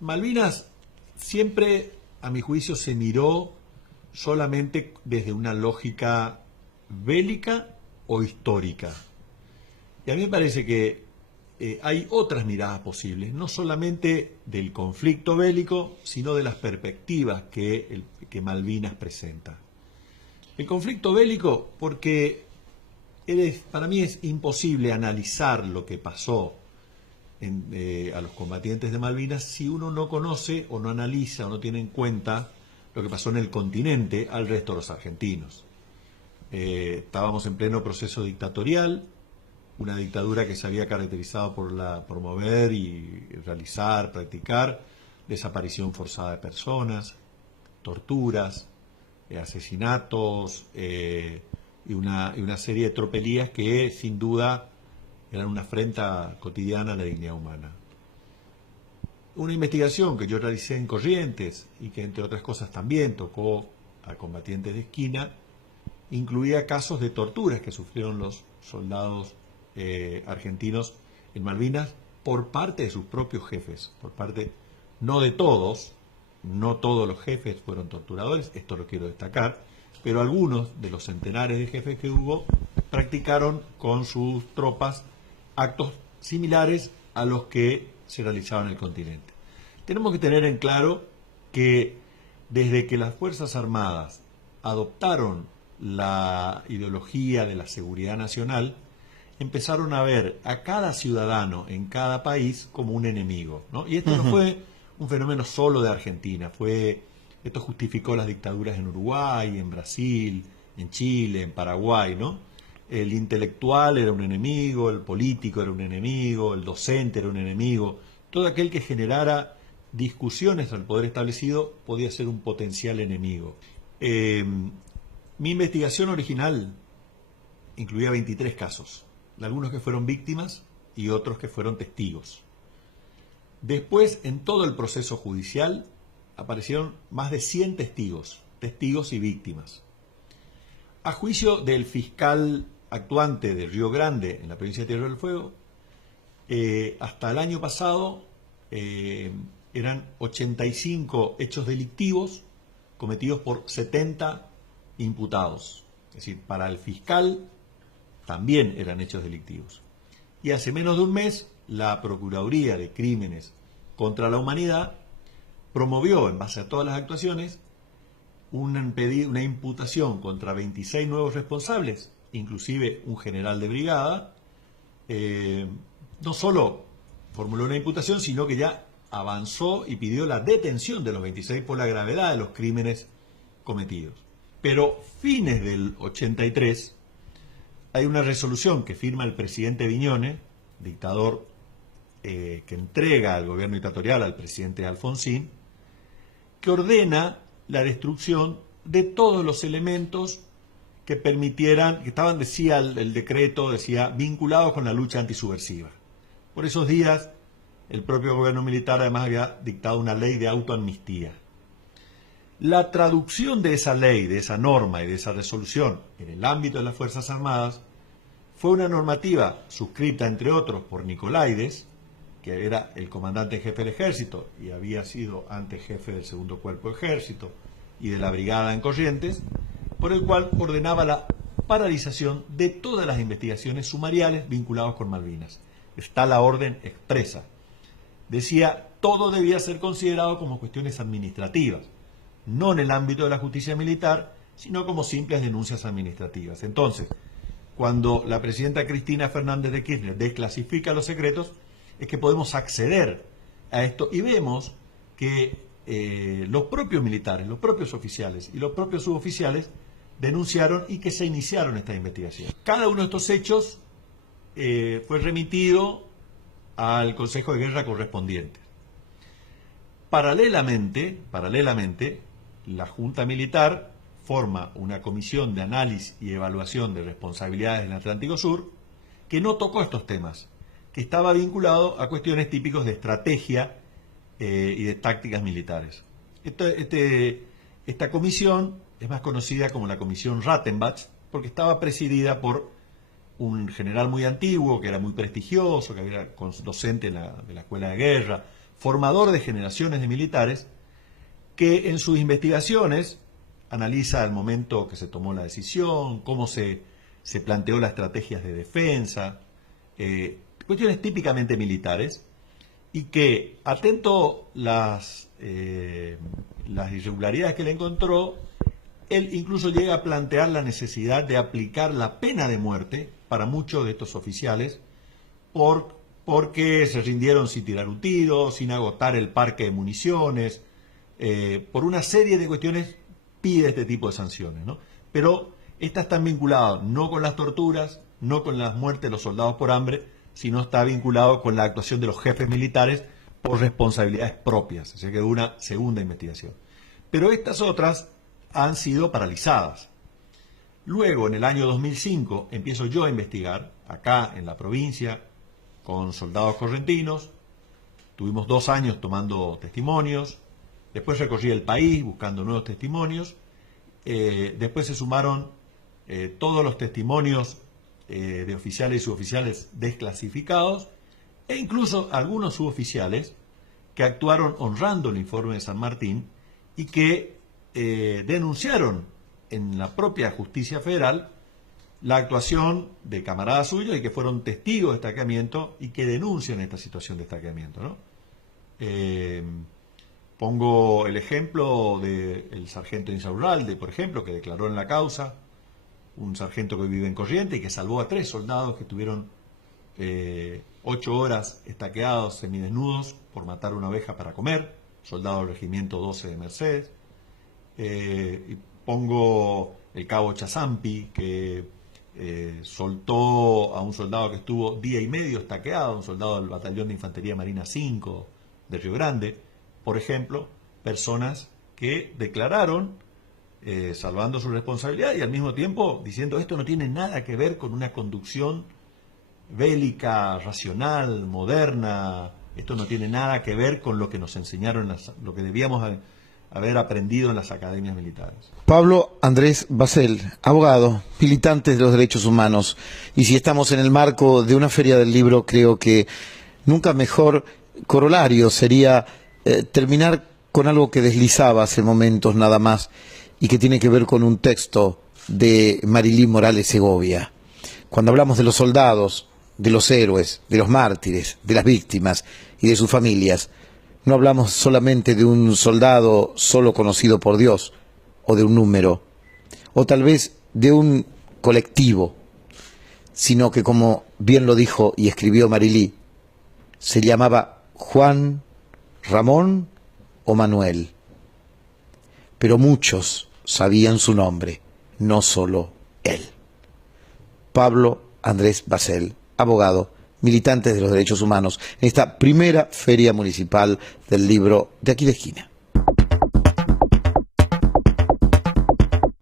Malvinas siempre, a mi juicio, se miró solamente desde una lógica bélica o histórica. Y a mí me parece que hay otras miradas posibles, no solamente del conflicto bélico, sino de las perspectivas que Malvinas presenta. El conflicto bélico, porque para mí es imposible analizar lo que pasó a los combatientes de Malvinas si uno no conoce o no analiza o no tiene en cuenta lo que pasó en el continente al resto de los argentinos. Estábamos en pleno proceso dictatorial, una dictadura que se había caracterizado por promover y realizar, practicar desaparición forzada de personas, torturas, asesinatos y una serie de tropelías que sin duda eran una afrenta cotidiana a la dignidad humana. Una investigación que yo realicé en Corrientes y que entre otras cosas también tocó a combatientes de esquina, incluía casos de torturas que sufrieron los soldados argentinos en Malvinas por parte de sus propios jefes, por parte no de todos, no todos los jefes fueron torturadores, esto lo quiero destacar, pero algunos de los centenares de jefes que hubo practicaron con sus tropas actos similares a los que se realizaban en el continente. Tenemos que tener en claro que desde que las Fuerzas Armadas adoptaron la ideología de la seguridad nacional, empezaron a ver a cada ciudadano en cada país como un enemigo, ¿no? Y esto no fue un fenómeno solo de Argentina, esto justificó las dictaduras en Uruguay, en Brasil, en Chile, en Paraguay, ¿no? El intelectual era un enemigo, el político era un enemigo, el docente era un enemigo, todo aquel que generara discusiones al poder establecido podía ser un potencial enemigo. Mi investigación original incluía 23 casos, algunos que fueron víctimas y otros que fueron testigos. Después, en todo el proceso judicial, aparecieron más de 100 testigos y víctimas. A juicio del fiscal actuante de Río Grande, en la provincia de Tierra del Fuego, hasta el año pasado eran 85 hechos delictivos cometidos por 70 imputados. Es decir, para el fiscal también eran hechos delictivos. Y hace menos de un mes, la Procuraduría de Crímenes contra la Humanidad promovió, en base a todas las actuaciones, una imputación contra 26 nuevos responsables, inclusive un general de brigada. No solo formuló una imputación, sino que ya avanzó y pidió la detención de los 26 por la gravedad de los crímenes cometidos. Pero fines del 83, hay una resolución que firma el presidente Viñones, dictador que entrega al gobierno dictatorial al presidente Alfonsín, que ordena la destrucción de todos los elementos que permitieran, que estaban, decía el decreto, decía, vinculados con la lucha antisubversiva. Por esos días, el propio gobierno militar además había dictado una ley de autoamnistía. La traducción de esa ley, de esa norma y de esa resolución en el ámbito de las Fuerzas Armadas fue una normativa suscrita, entre otros, por Nicolaides, que era el comandante jefe del ejército y había sido antes jefe del segundo cuerpo de ejército y de la brigada en Corrientes, por el cual ordenaba la paralización de todas las investigaciones sumariales vinculadas con Malvinas. Está la orden expresa. Decía, todo debía ser considerado como cuestiones administrativas, no en el ámbito de la justicia militar, sino como simples denuncias administrativas. Entonces, cuando la presidenta Cristina Fernández de Kirchner desclasifica los secretos, es que podemos acceder a esto y vemos que los propios militares, los propios oficiales y los propios suboficiales denunciaron y que se iniciaron estas investigaciones. Cada uno de estos hechos fue remitido al Consejo de Guerra correspondiente. Paralelamente, la Junta Militar forma una comisión de análisis y evaluación de responsabilidades en el Atlántico Sur que no tocó estos temas, que estaba vinculado a cuestiones típicas de estrategia y de tácticas militares. Esta comisión es más conocida como la Comisión Rattenbach porque estaba presidida por un general muy antiguo, que era muy prestigioso, que era docente de la Escuela de Guerra, formador de generaciones de militares, que en sus investigaciones analiza el momento que se tomó la decisión, cómo se planteó las estrategias de defensa, cuestiones típicamente militares, y que, atento las irregularidades que le encontró, él incluso llega a plantear la necesidad de aplicar la pena de muerte para muchos de estos oficiales porque se rindieron sin tirar un tiro, sin agotar el parque de municiones, por una serie de cuestiones pide este tipo de sanciones, ¿no? Pero estas están vinculadas no con las torturas, no con las muertes de los soldados por hambre, sino está vinculado con la actuación de los jefes militares por responsabilidades propias, así que una segunda investigación. Pero estas otras han sido paralizadas. Luego, en el año 2005, empiezo yo a investigar, acá en la provincia, con soldados correntinos. Tuvimos 2 años tomando testimonios. Después recorrí el país buscando nuevos testimonios. Después se sumaron todos los testimonios de oficiales y suboficiales desclasificados, e incluso algunos suboficiales que actuaron honrando el informe de San Martín y que denunciaron en la propia justicia federal la actuación de camaradas suyos y que fueron testigos de estaqueamiento y que denuncian esta situación de estaqueamiento, ¿no? Pongo el ejemplo del sargento Insaurralde, por ejemplo, que declaró en la causa, un sargento que vive en Corrientes y que salvó a 3 soldados que estuvieron 8 horas estaqueados semidesnudos por matar una oveja para comer, soldado del regimiento 12 de Mercedes. Y pongo el cabo Chazampi, que soltó a un soldado que estuvo día y medio estaqueado, un soldado del batallón de infantería marina 5 de Río Grande, por ejemplo, personas que declararon salvando su responsabilidad y al mismo tiempo diciendo esto no tiene nada que ver con una conducción bélica, racional, moderna, esto no tiene nada que ver con lo que nos enseñaron, lo que debíamos haber aprendido en las academias militares. Pablo Andrés Basel, abogado, militante de los derechos humanos, y si estamos en el marco de una feria del libro, creo que nunca mejor corolario sería terminar con algo que deslizaba hace momentos nada más y que tiene que ver con un texto de Marilyn Morales Segovia. Cuando hablamos de los soldados, de los héroes, de los mártires, de las víctimas y de sus familias, no hablamos solamente de un soldado solo conocido por Dios, o de un número, o tal vez de un colectivo, sino que, como bien lo dijo y escribió Marilí, se llamaba Juan, Ramón o Manuel. Pero muchos sabían su nombre, no solo él. Pablo Andrés Basel, abogado, militante de los derechos humanos, en esta primera feria municipal del libro de aquí de esquina.